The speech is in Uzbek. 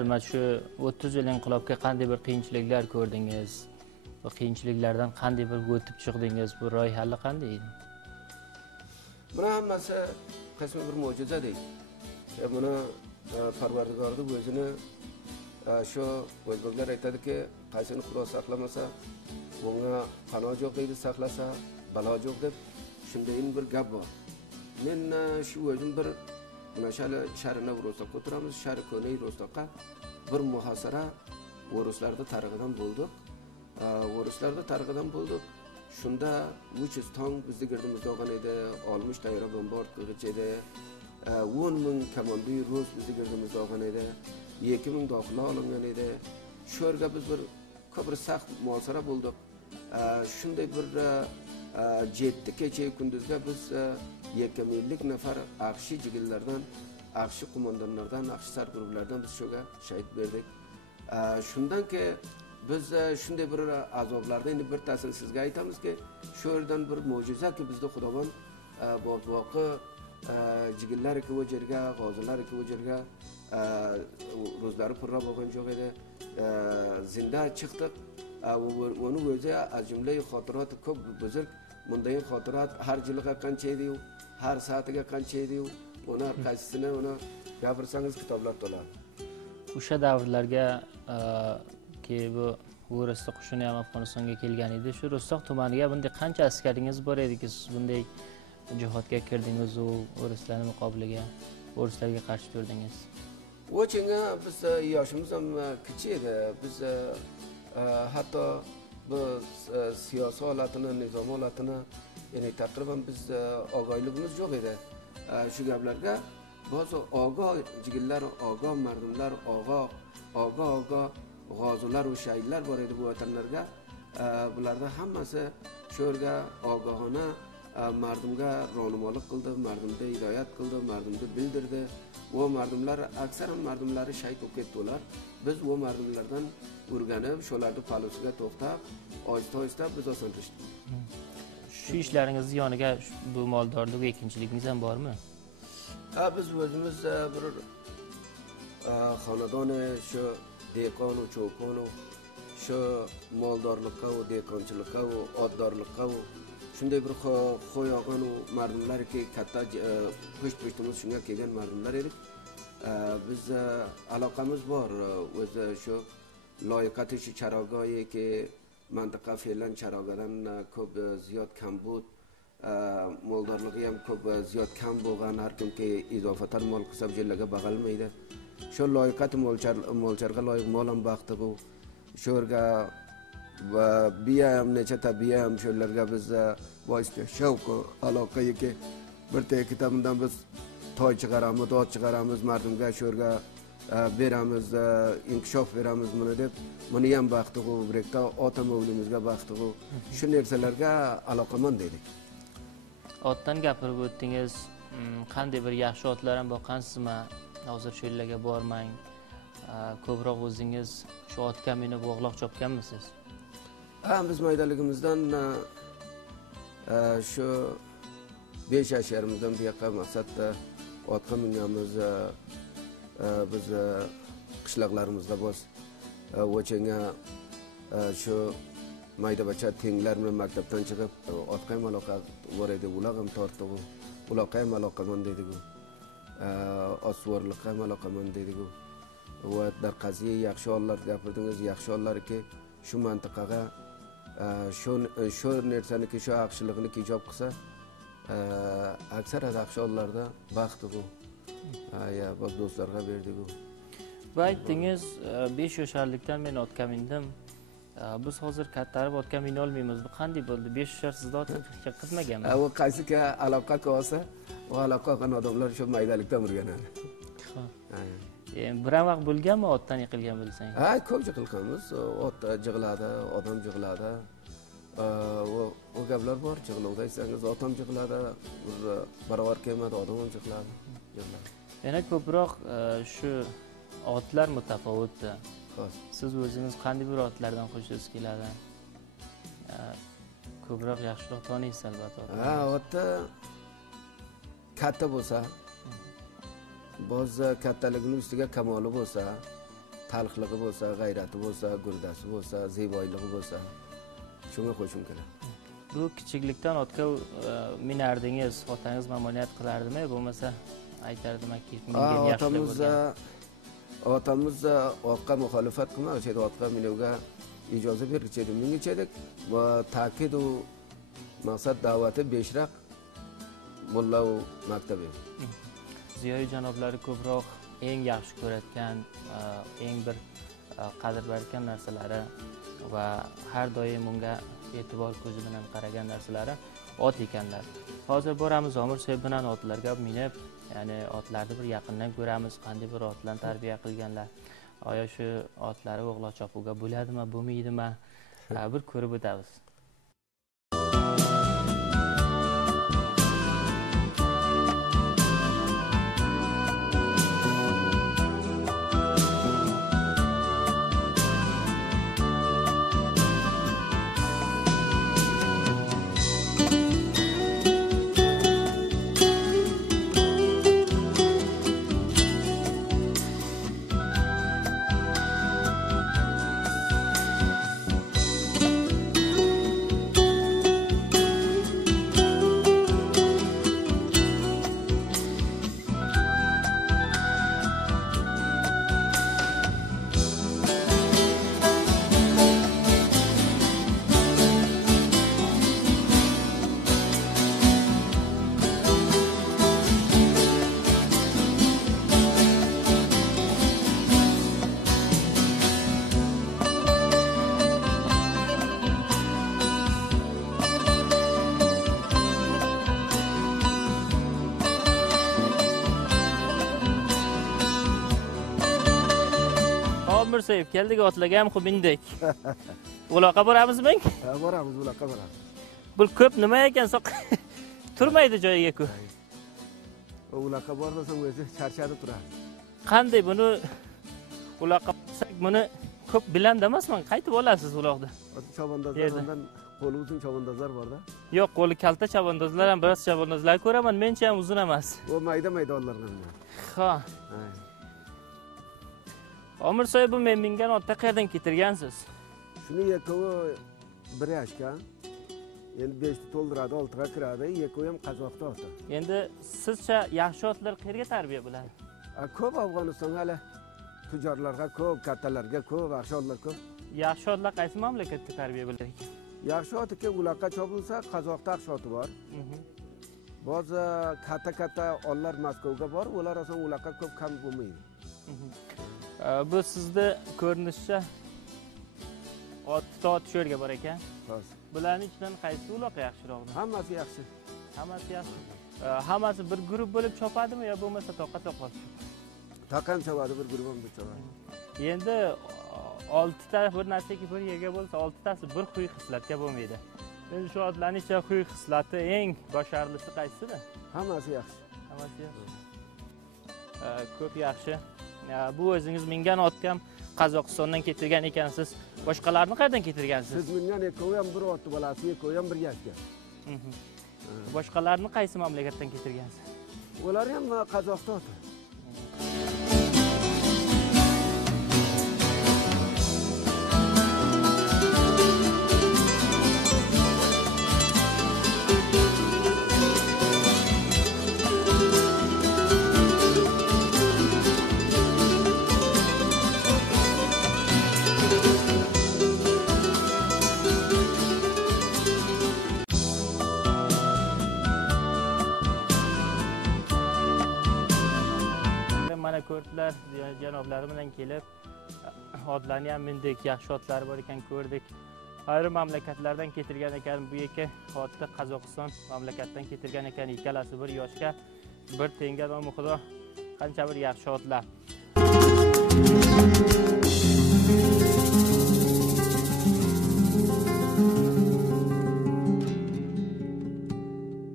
keladi. Mana shu 30 yil inqilobga qanday bir qiyinchiliklar ko'rdingiz? Bu qiyinchiliklardan qanday bir o'tib chiqdingiz? Bu ro'yxatlar qanday edi? Buni hammasi qismi bir mo'jiza deydi. Buni Parvardigorning o'zini shu o'zbeklar aytadiki, qaysini Xudo saqlamasa, bunga panoh yo'q deydi, saqlasa balo yo'q deb. Shunday bir gap bor. Men shu o'zim bir mana shu sharni Rostoqqa o'tiramiz, shari ko'nay Rostoqqa bir muhasara o'rislarda tarixidan bo'ldik. O'rislarda tarixidan bo'ldik. Shunda 300 tong bizni girdimizda olgan edi, 60 tayyor bombard qilg'ich edi. 10,000 komandiy rus bizni girdimizda olgan edi. 2,000 dohila olingan edi. Shu yerga biz bir ko'p saxt muhasara bo'ldik. Shunday bir 7 kecha kunduzga biz 2,000 nafar aqshi jigillardan, aqshi qo'mondonlardan, aqshi sargurlardan biz shuga shahid berdik. Shundan ki biz shunday bir azoblarda endi bir tasini sizga aytamizki, shu yerdan bir mo'jizaki bizda Xudoban boqi jigillar ki o yerga, g'ozilar ki o yerga ro'zlari purra bo'lgan yo'q edi. Zinda chiqdik. Uni o'zi az jumla xotirot ko'p buzurg bunday xotirat har yilga qancha edi, har soatiga qancha edi, uni qaysisini uni gapirsangiz kitoblar to'ladi. O'sha davrlarga ki bu O'riston qo'shini ham Afg'onistonga kelgan edi. Shu Rostoq tumaniga bunday qancha askaringiz bor ediki, siz bunday jihodga kirdingiz, u o'rislarning muqobiliga, o'rislarga qarshi turdingiz? O'chinga biz yoshimiz ham kichik edi. Biz hatto bu siyosiy holatini, nizom holatini, ya'ni taqriban biz ogohligimiz yo'q edi. Shu gaplarga ba'zi ogoh jigillar, ogoh mardumlar, ogoh g'ozilar va shahidlar bor edi bu vatanlarga. Bularda hammasi shu yerga ogohona mardumga ro'nimolik qildi, mardumga hidoyat qildi, mardumga bildirdi. Bu mardumlar aksaran mardumlari shahid bo'lib ketdilar. Biz bu mardumlardan o'rganib, shularni palosiga to'xtab, oyista-oyista biz osonlashdik. Shu ishlaringizni yoniga bu moldorlik va ekinchiligingiz ham bormi? Biz o'zimiz bir xonadoni shu dehqon va cho'pon shu moldorlikqa va dehqonchilikqa va otdorlikqa shunday bir qo'yog'an mardumlarki katta pusht-pushtimiz shunga kelgan mardumlar edik. Biz aloqamiz bor. O'zi shu loyiqati shu charogoyiki mantiqa fe'lan charogadan ko'p ziyod kambud, moldorligi ham ko'p ziyod kam bo'lgan, har kimki izofatan mol qilsa jillaga bag'almaydi. Shu loyiqati mo'lcharga loyiq mol ham baxti bu. Shu yerga va biya ham necha tabiya ham shularga biz boisga shavq aloqaga bir tekitamindan biz toy chiqaramiz, dod chiqaramiz, mardumga shu yerga beramiz, inkishof beramiz buni deb. Buni ham baxti bu, brekda ota mavlimizga baxti bu. Shu narsalarga aloqaman dedik. Otdan gapirib o'tdingiz. Qanday bir yaxshi otlar ham boqqansizmi? Hozir shu yerlarga bormang. Ko'proq o'zingiz shu otga minib bog'loq chopganmisiz? Biz maydaligimizdan shu 5 yasharimizdan bu yoqqa maqsadda otga minganmiz. Biz qishloqlarimizda bos o'chinga shu maydabacha tenglar bilan maktabdan chiqib otga ham aloqa bor edi, ular ham tortdi. Uloqqa ham aloqaman dedik. Osvorlikqa ham aloqaman dedik. Va darqaziy yaxshi hollar gapirdingiz, yaxshi hollarki shu mintaqaga shu narsaniki shu yaxshiligini ijob qilsa, aksar yaxshi hollarda baxti bu. Ya, bak do'stlarga berdik bu. Va aytdingiz 5 yosharlikdan men otga mindim. Biz hozir kattarib otga mina olmaymiz. Bu qanday bo'ldi? 5 yoshar sizda ot qizmaganmi? U qaysiki aloqa qilsa, u aloqa qilgan odamlar shu maydalikdan o'rganadi. Bir vaqt bo'lganmi otdan yiqilgan bo'lsangiz? Ha, ko'p yiqilganmiz. Ot jig'ladi, odam jig'ladi. O gaplar bor, jig'lovda aytsangiz, otam jig'ladi, barobar kelmadi, odam ham jig'ladi. Yana ko'proq shu otlar mutafovitdir. Siz o'zingiz qanday bir otlardan xushingiz keladi? Ko'proq yaxshiroq taniysiz albatta. Ha, otda katta bo'lsa, boz kattaligining ustiga kamoli bo'lsa, talxligi bo'lsa, g'ayrati bo'lsa, gurdasi bo'lsa, zeboyligi bo'lsa, shunga qo'shim keladi. Bu kichiklikdan otga minardingiz, otangiz ma'muriyat qilardimi, bo'lmasa aytardimki, menga yaxshi bo'lgan. Otamiz otga muxolifat qilmoqchi edi, otga minuvga ijozat bermoqchi edi. Mengacha edik va ta'kid u maqsad da'vati beshroq mulla u maktab edi. Ziyoyi janoblari ko'proq eng yaxshi ko'rayotgan, eng bir qadr bergan narsalari va har doim unga e'tibor ko'zi bilan qaragan narsalari ot ekanlar. Hozir boramiz Omir Soy bilan otlarga minib, ya'ni otlarni bir yaqindan ko'ramiz, qanday bir otlarni tarbiya qilganlar. Oya shu otlari o'g'loq chopuga bo'ladimi, bo'lmaydimi? Bir ko'rib o'tamiz. Omir Soy keldik, otlarga ham mindik. Uloqqa boramizmi? Ha, boramiz, uloqqa boramiz. Bu ko'p nima ekan, turmaydi joyiga-ku. Uloqqa bormasam o'zi charchadi turadi. Qanday buni uloqqa borsak, buni ko'p bilanda emasman, qaytib olasiz uloqda. Chavandozlardan qo'li uzun chavandozlar bor-da. Yo'q, qo'li kalta chavandozlar ham, biroz chavandozlar ko'raman, mencha ham uzun emas. O mayda onlardan. Ha. Omir Soy, bu men mingan otda qayerdan keltirgansiz? Shuni yekovi bir yoshga, endi 5 ta to'ldiradi, 6 ga kiradi, yekovi ham Qozoqda ota. Endi sizcha yaxshi otlar qayerga tarbiya bo'ladi? Ko'p Afg'onistonga hali tujorlarga ko'p, kattalarga ko'p, yaxshi otlar ko'p. Yaxshi otlar qaysi mamlakatda tarbiya bo'ladi ekan? Yaxshi otga uloqqa chopilsa, Qozoqda yaxshi oti bor. Ba'zi katta otlar Moskvaga bor, ular asosan uloqqa ko'p kam bo'lmaydi. Bu sizda ko'rinishcha ot sho'rga bor ekan. Bularning ichidan qaysi uloq yaxshiroqdir? Hammasi yaxshi. Hammasi yaxshi. Hammasi bir guruh bo'lib chopadimi yo bo'lmasa toqa-toqa? Taqam chopadi, bir guruh ham chopadi. Endi 6 ta bir narsaki bir yerga bo'lsa, 6 tasi bir xuy xislatga bo'lmaydi. Endi shu otlarning ichida xuy xislati eng basharlisi qaysisidir? Hammasi yaxshi. Hammasi yaxshi. Ko'p yaxshi. Bu o'zingiz mingan otga ham Qozog'istondan keltirgan ekansiz. Boshqalarni qayerdan keltirgansiz? Siz mingan ekovi ham bir otni bolasi, ekovi ham bir yoshga. Boshqalarni qaysi mamlakatdan keltirgansiz? Ular ham Qozoqda oti. Ko'rdilar, janoblari bilan kelib, otlarni ham mindik, yaxshi otlar bor ekan ko'rdik. Ayrim mamlakatlardan keltirgan ekan, bu yerga otni Qozog'iston mamlakatidan keltirgan ekan, ikkalasi bir yoshga, bir tenga nomi xudo, qancha bir yaxshi otlar.